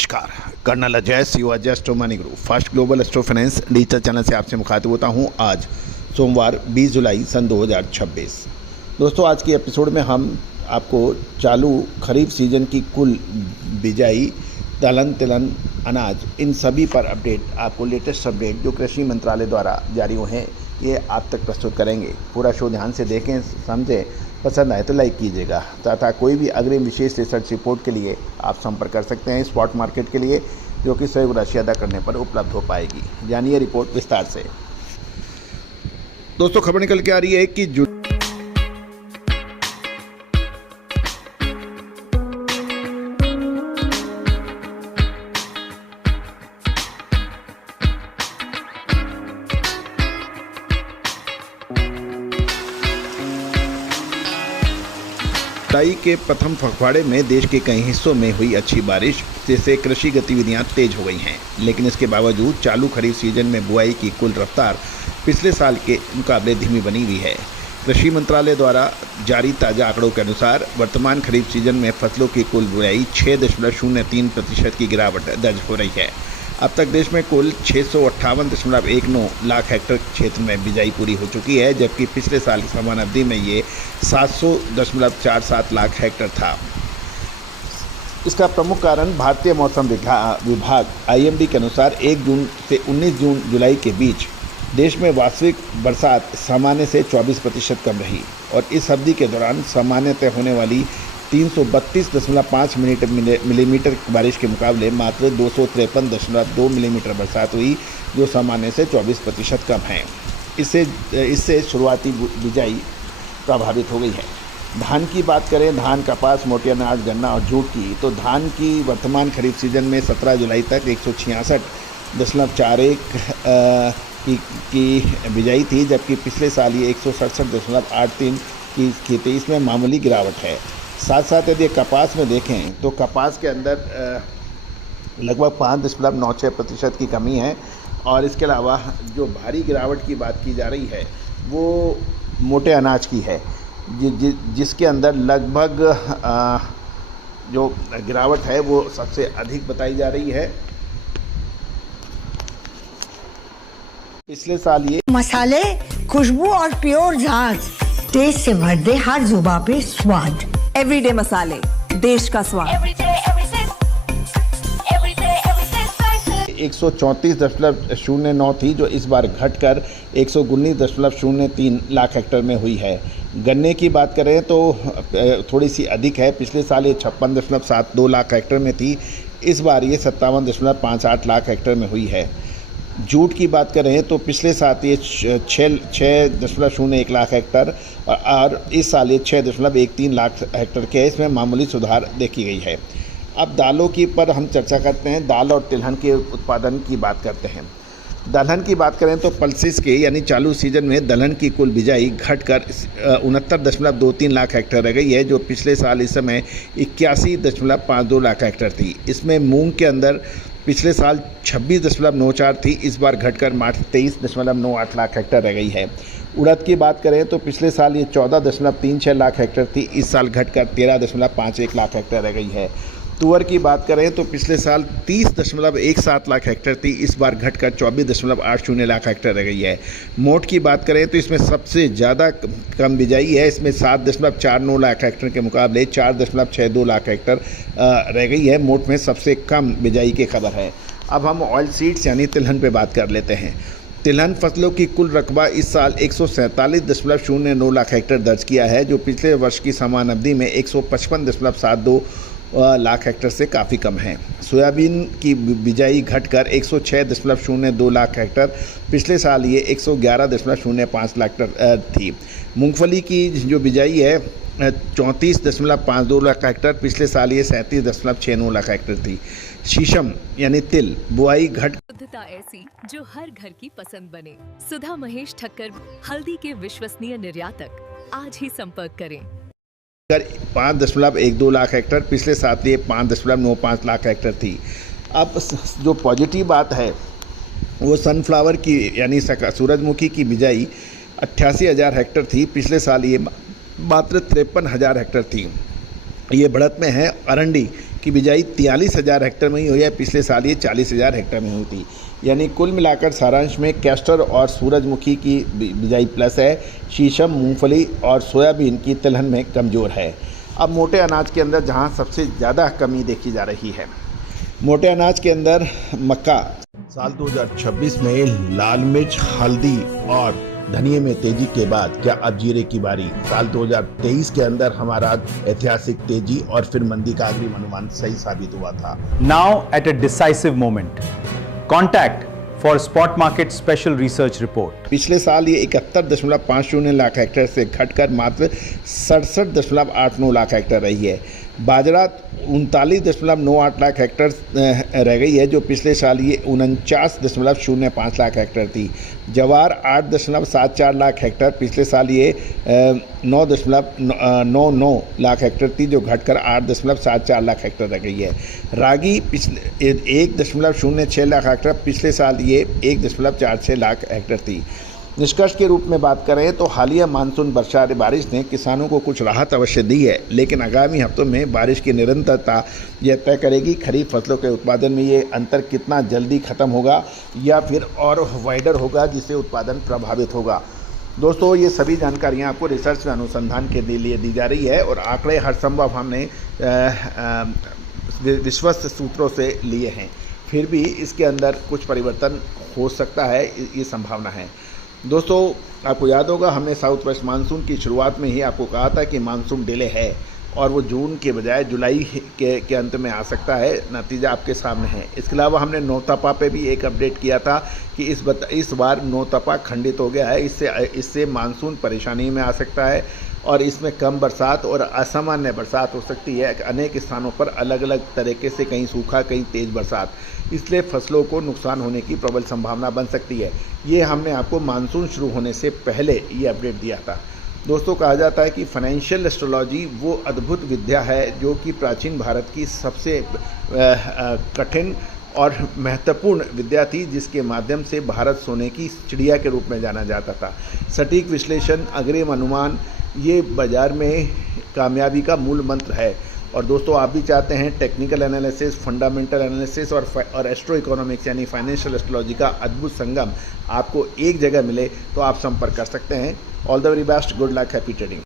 नमस्कार, colonel Ajay Shivaji astro money group first global astro finance digital channel से आपसे मुखातिब होता हूं। आज सोमवार 20 जुलाई सन 2026। दोस्तों, आज की एपिसोड में हम आपको चालू खरीफ सीजन की कुल बिजाई, दलहन, तिलहन, अनाज, इन सभी पर अपडेट, आपको लेटेस्ट अपडेट जो कृषि मंत्रालय द्वारा जारी हुए हैं ये आप तक प्रस्तुत करेंगे। पूरा शो ध्यान से देखें, समझें, पसंद आए तो लाइक कीजिएगा। तथा कोई भी अग्रिम विशेष रिसर्च रिपोर्ट के लिए आप संपर्क कर सकते हैं स्पॉट मार्केट के लिए, जो कि सहयोग राशि अदा करने पर उपलब्ध हो पाएगी। जानिए रिपोर्ट विस्तार से। दोस्तों, खबर निकल के आ रही है कि जुलाई के प्रथम पखवाड़े में देश के कई हिस्सों में हुई अच्छी बारिश, जिससे कृषि गतिविधियां तेज हो गई हैं। लेकिन इसके बावजूद चालू खरीफ सीजन में बुआई की कुल रफ्तार पिछले साल के मुकाबले धीमी बनी हुई है। कृषि मंत्रालय द्वारा जारी ताज़ा आंकड़ों के अनुसार वर्तमान खरीफ सीजन में फसलों की कुल बुआई 6.03% की गिरावट दर्ज हो रही है। अब तक देश में कुल 658.19 लाख हेक्टेयर क्षेत्र में बिजाई पूरी हो चुकी है, जबकि पिछले साल की समान अवधि में ये 700.47 लाख हेक्टेयर था। इसका प्रमुख कारण भारतीय मौसम विभाग IMD के अनुसार 1 जून से 19 जुलाई के बीच देश में वास्तविक बरसात सामान्य से 24% कम रही और इस अवधि के दौरान सामान्यतः होने वाली 332.5 मिलीमीटर बारिश के मुकाबले मात्र 253.2 मिलीमीटर बरसात हुई, जो सामान्य से 24% कम है। इससे शुरुआती बिजाई प्रभावित हो गई है। धान की बात करें, धान, कपास, मोटे अनाज, गन्ना और जूट की, तो धान की वर्तमान खरीफ सीजन में 17 जुलाई तक 166.41 की बिजाई थी, जबकि पिछले साल ये 167.83 की थी। इसमें मामूली गिरावट है। साथ साथ यदि कपास में देखें तो कपास के अंदर लगभग 5.96% की कमी है और इसके अलावा जो भारी गिरावट की बात की जा रही है वो मोटे अनाज की है, जिसके अंदर लगभग जो गिरावट है वो सबसे अधिक बताई जा रही है। पिछले साल ये मसाले, खुशबू और प्योर झाग टेस्ट से भर दे हर जुबां पे स्वाद। एवरीडे मसाले, देश का स्वाद। 134.09 थी, जो इस बार घटकर 119.03 लाख हेक्टेयर में हुई है। गन्ने की बात करें तो थोड़ी सी अधिक है। पिछले साल ये 56.72 लाख हेक्टेयर में थी, इस बार ये 57.58 लाख हेक्टेयर में हुई है। जूट की बात करें तो पिछले साल ये 6.01 लाख हेक्टेयर और इस साल ये 6.13 लाख हेक्टेयर के, इसमें मामूली सुधार देखी गई है। अब दालों की पर हम चर्चा करते हैं। दाल और तिलहन के उत्पादन की बात करते हैं। दलहन की बात करें तो पल्सिस के यानी चालू सीजन में दलहन की कुल बिजाई घटकर 69.23 लाख हेक्टेयर रह गई है, जो पिछले साल इस समय 81.52 लाख हेक्टेयर थी। इसमें मूंग के अंदर पिछले साल 26.94 थी, इस बार घटकर मात्र 23.98 लाख हेक्टेयर रह गई है। उड़द की बात करें तो पिछले साल ये 14.36 लाख हेक्टेयर थी, इस साल घटकर 13.51 लाख हेक्टेयर रह गई है। तुअर की बात करें तो पिछले साल 30.17 लाख हेक्टेयर थी, इस बार घटकर 24.80 लाख हेक्टेयर रह गई है। मोट की बात करें तो इसमें सबसे ज़्यादा कम बिजाई है, इसमें 7.49 लाख हेक्टेयर के मुकाबले 4.62 लाख हेक्टेयर रह गई है। मोट में सबसे कम बिजाई की खबर है। अब हम ऑयल सीड्स यानी तिलहन पे बात कर लेते हैं। तिलहन फसलों की कुल रकबा इस साल 147.09 लाख हेक्टेयर दर्ज किया है, जो पिछले वर्ष की समान अवधि में 155.72 लाख हेक्टेयर से काफ़ी कम है। सोयाबीन की बिजाई घटकर 106.02 लाख हेक्टेयर, पिछले साल ये 111.05 लाख हेक्टेयर थी। मूंगफली की जो बिजाई है 34.52 लाख हेक्टेयर, पिछले साल ये 37.69 लाख हेक्टेयर थी। शीशम यानी तिल बुआई शुद्धता ऐसी जो हर घर की पसंद बने। सुधा महेश ठक्कर, हल्दी के विश्वसनीय निर्यातक। आज ही संपर्क करें। 5.12 लाख हेक्टेयर, पिछले साल ये 5.95 लाख हेक्टेयर थी। अब जो पॉजिटिव बात है वो सनफ्लावर की यानी सूरजमुखी की बिजाई 88,000 हेक्टेयर थी, पिछले साल ये मात्र 53,000 हेक्टेयर थी। ये बढ़त में है। अरंडी की बिजाई 43,000 हेक्टेयर में ही हुई है। पिछले साल ये 40,000 हेक्टेयर में हुई थी। यानी कुल मिलाकर सारांश में कैस्टर और सूरजमुखी की बिजाई प्लस है। शीशम, मूंगफली और सोयाबीन की तिलहन में कमज़ोर है। अब मोटे अनाज के अंदर जहां सबसे ज़्यादा कमी देखी जा रही है, मोटे अनाज के अंदर मक्का। साल 2026 में लाल मिर्च, हल्दी और धनिये में तेजी के बाद क्या अब जीरे की बारी? साल 2023 के अंदर हमारा ऐतिहासिक तेजी और फिर मंदी का अग्रिम अनुमान सही साबित हुआ था। Now at a decisive moment, contact for Spot Market Special Research Report. पिछले साल ये 71.50 लाख हेक्टेयर से घटकर मात्र 67.89 लाख हेक्टेयर रही है। बाजरा 39.98 लाख हेक्टेयर रह गई है, जो पिछले साल ये 49.05 लाख हेक्टेयर थी। जवार 8.74 लाख हेक्टेयर, पिछले साल ये 9.99 लाख हेक्टेयर थी, जो घटकर 8.74 लाख हेक्टेयर रह गई है। रागी पिछले 1.06 लाख हेक्टेयर, पिछले साल ये 1.46 लाख हेक्टेयर थी। निष्कर्ष के रूप में बात करें तो हालिया मानसून बारिश ने किसानों को कुछ राहत अवश्य दी है, लेकिन आगामी हफ्तों में बारिश की निरंतरता यह तय करेगी खरीफ फसलों के उत्पादन में ये अंतर कितना जल्दी खत्म होगा या फिर और वाइडर होगा, जिससे उत्पादन प्रभावित होगा। दोस्तों, ये सभी जानकारियाँ आपको रिसर्च व अनुसंधान के लिए दी जा रही है और आंकड़े हर संभव हमने विश्वस्त सूत्रों से लिए हैं। फिर भी इसके अंदर कुछ परिवर्तन हो सकता है, ये संभावना है। दोस्तों, आपको याद होगा हमने साउथ वेस्ट मानसून की शुरुआत में ही आपको कहा था कि मानसून डिले है और वो जून के बजाय जुलाई के अंत में आ सकता है। नतीजा आपके सामने है। इसके अलावा हमने नौतपा पे भी एक अपडेट किया था कि इस बार नौतपा खंडित हो गया है। इससे मानसून परेशानी में आ सकता है और इसमें कम बरसात और असामान्य बरसात हो सकती है। अनेक स्थानों पर अलग अलग तरीके से, कहीं सूखा, कहीं तेज़ बरसात, इसलिए फसलों को नुकसान होने की प्रबल संभावना बन सकती है। ये हमने आपको मानसून शुरू होने से पहले ये अपडेट दिया था। दोस्तों, कहा जाता है कि फाइनेंशियल एस्ट्रोलॉजी वो अद्भुत विद्या है जो कि प्राचीन भारत की सबसे कठिन और महत्वपूर्ण विद्या थी, जिसके माध्यम से भारत सोने की चिड़िया के रूप में जाना जाता था। सटीक विश्लेषण, अग्रिम अनुमान, ये बाजार में कामयाबी का मूल मंत्र है। और दोस्तों, आप भी चाहते हैं टेक्निकल एनालिसिस, फंडामेंटल एनालिसिस और एस्ट्रो इकोनॉमिक्स यानी फाइनेंशियल एस्ट्रोलॉजी का अद्भुत संगम आपको एक जगह मिले, तो आप संपर्क कर सकते हैं। All the very best, good luck, happy trading.